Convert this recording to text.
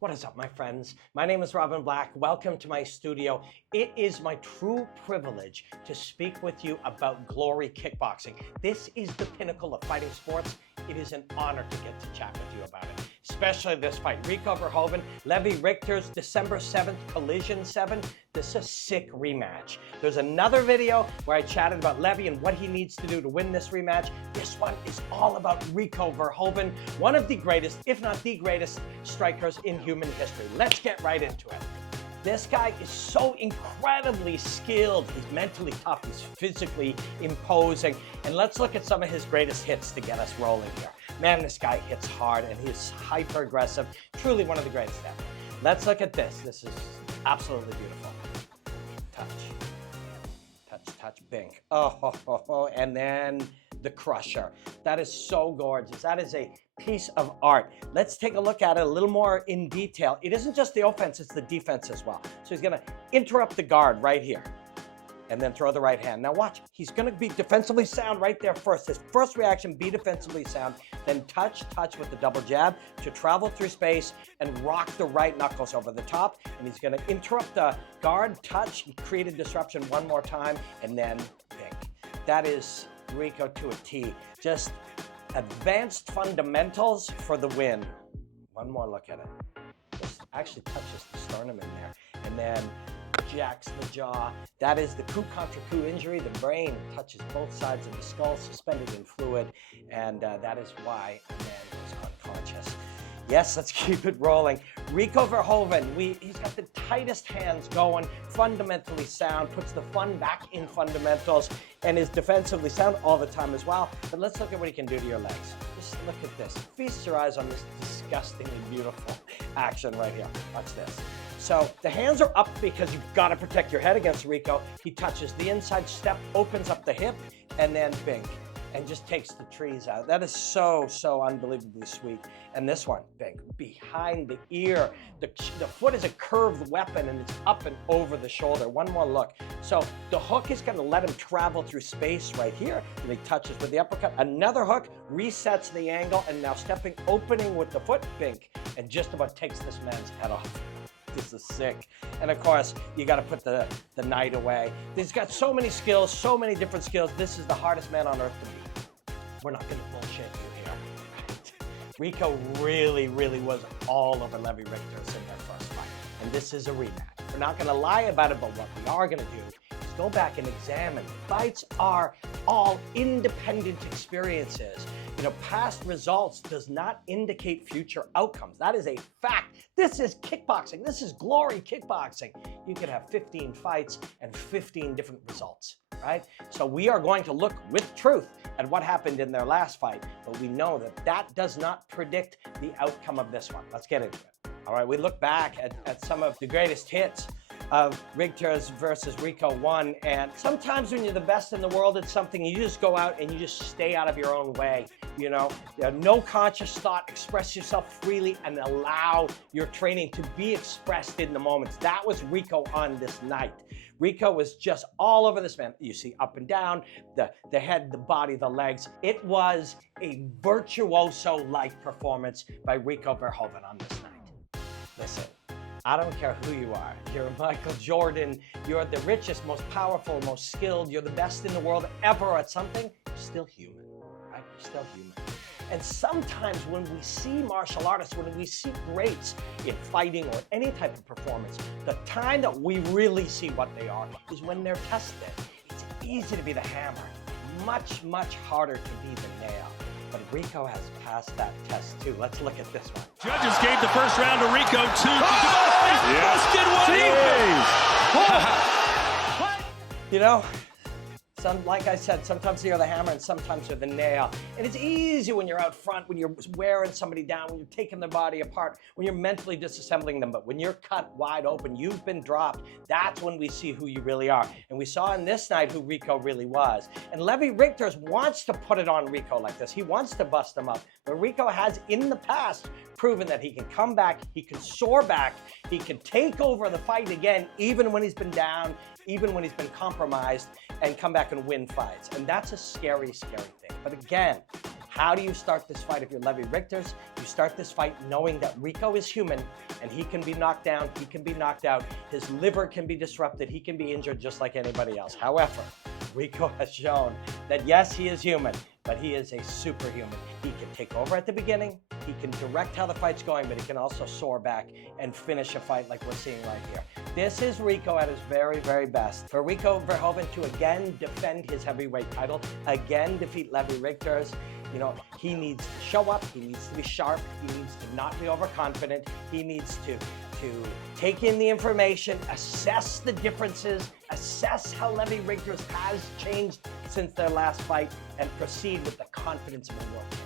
What is up, my friends? My name is Robin Black. Welcome to my studio. It is my true privilege to speak with you about Glory Kickboxing. This is the pinnacle of fighting sports. It is an honor to get to chat with you about it, especially this fight. Rico Verhoeven, Levi Rigters, December 7th, Collision 7. This is a sick rematch. There's another video where I chatted about Levi and what he needs to do to win this rematch. This one is all about Rico Verhoeven, one of the greatest, if not the greatest, strikers in human history. Let's get right into it. This guy is so incredibly skilled. He's mentally tough. He's physically imposing. And let's look at some of his greatest hits to get us rolling here. Man, this guy hits hard and he's hyper aggressive. Truly one of the greatest ever. Let's look at this. This is absolutely beautiful. Touch, touch, touch, bink. Oh, and then the crusher. That is so gorgeous. That is a piece of art. Let's take a look at it a little more in detail. It isn't just the offense, it's the defense as well. So he's gonna interrupt the guard right here and then throw the right hand. Now watch, he's gonna be defensively sound right there first. His first reaction, be defensively sound, then touch with the double jab to travel through space and rock the right knuckles over the top. And he's gonna interrupt the guard, touch, create a disruption one more time, and then pink. That is Rico to a T. Just advanced fundamentals for the win. One more look at it. Just actually touches the sternum in there. And then jacks the jaw. That is the coup contra coup injury. The brain touches both sides of the skull, suspended in fluid. And that is why the man was unconscious. Yes, let's keep it rolling. Rico Verhoeven, he's got the tightest hands going, fundamentally sound, puts the fun back in fundamentals, and is defensively sound all the time as well. But let's look at what he can do to your legs. Just look at this. Feast your eyes on this disgustingly beautiful action right here. Watch this. So the hands are up because you've got to protect your head against Rico. He touches the inside step, opens up the hip, and then bing, and just takes the trees out. That is so unbelievably sweet. And this one, big, behind the ear. The foot is a curved weapon and it's up and over the shoulder. One more look. So the hook is gonna let him travel through space right here, and he touches with the uppercut. Another hook resets the angle, and now stepping, opening with the foot, bink, and just about takes this man's head off. This is sick. And of course, you got to put the knight away. He's got so many skills, so many different skills. This is the hardest man on earth to beat. We're not going to bullshit you here. Right? Rico really was all over Levi Rigters in their first fight. And this is a rematch. We're not going to lie about it, but what we are going to do is go back and examine. Fights are all independent experiences. You know, past results does not indicate future outcomes. That is a fact. This is kickboxing. This is Glory Kickboxing. You could have 15 fights and 15 different results, right? So we are going to look with truth at what happened in their last fight, but we know that that does not predict the outcome of this one. Let's get into it. All right, we look back at some of the greatest hits of Rigters versus Rico 1, and sometimes when you're the best in the world at something, you just go out and you just stay out of your own way. You know, no conscious thought, express yourself freely and allow your training to be expressed in the moments. That was Rico on this night. Rico was just all over this man. You see up and down, the head, the body, the legs. It was a virtuoso-like performance by Rico Verhoeven on this night. Listen, I don't care who you are. You're Michael Jordan, you're the richest, most powerful, most skilled, you're the best in the world ever at something, you're still human, right? You're still human. And sometimes when we see martial artists, when we see greats in fighting or any type of performance, the time that we really see what they are is when they're tested. It's easy to be the hammer, much harder to be the nail. But Rico has passed that test too. Let's look at this one. Judges gave the first round to Rico 2. You know, like I said, sometimes you're the hammer and sometimes you're the nail. And it's easy when you're out front, when you're wearing somebody down, when you're taking their body apart, when you're mentally disassembling them. But when you're cut wide open, you've been dropped, that's when we see who you really are. And we saw in this night who Rico really was. And Levi Rigters wants to put it on Rico like this. He wants to bust him up. But Rico has, in the past, proven that he can come back, he can soar back, he can take over the fight again, even when he's been down, even when he's been compromised, and come back and win fights. And that's a scary thing. But again, How do you start this fight if you're Levi Rigters? You start this fight knowing that Rico is human and he can be knocked down, he can be knocked out, his liver can be disrupted, he can be injured just like anybody else. However, Rico has shown that yes, he is human, but he is a superhuman. He can take over at the beginning, he can direct how the fight's going, but he can also soar back and finish a fight like we're seeing right here. This is Rico at his very, very best. For Rico Verhoeven to again defend his heavyweight title, again defeat Levi Rigters, you know, he needs to show up, he needs to be sharp, he needs to not be overconfident, he needs to take in the information, assess the differences, assess how Levi Rigters has changed since their last fight, and proceed with the confidence of a world